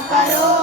Bye. Bye. Bye.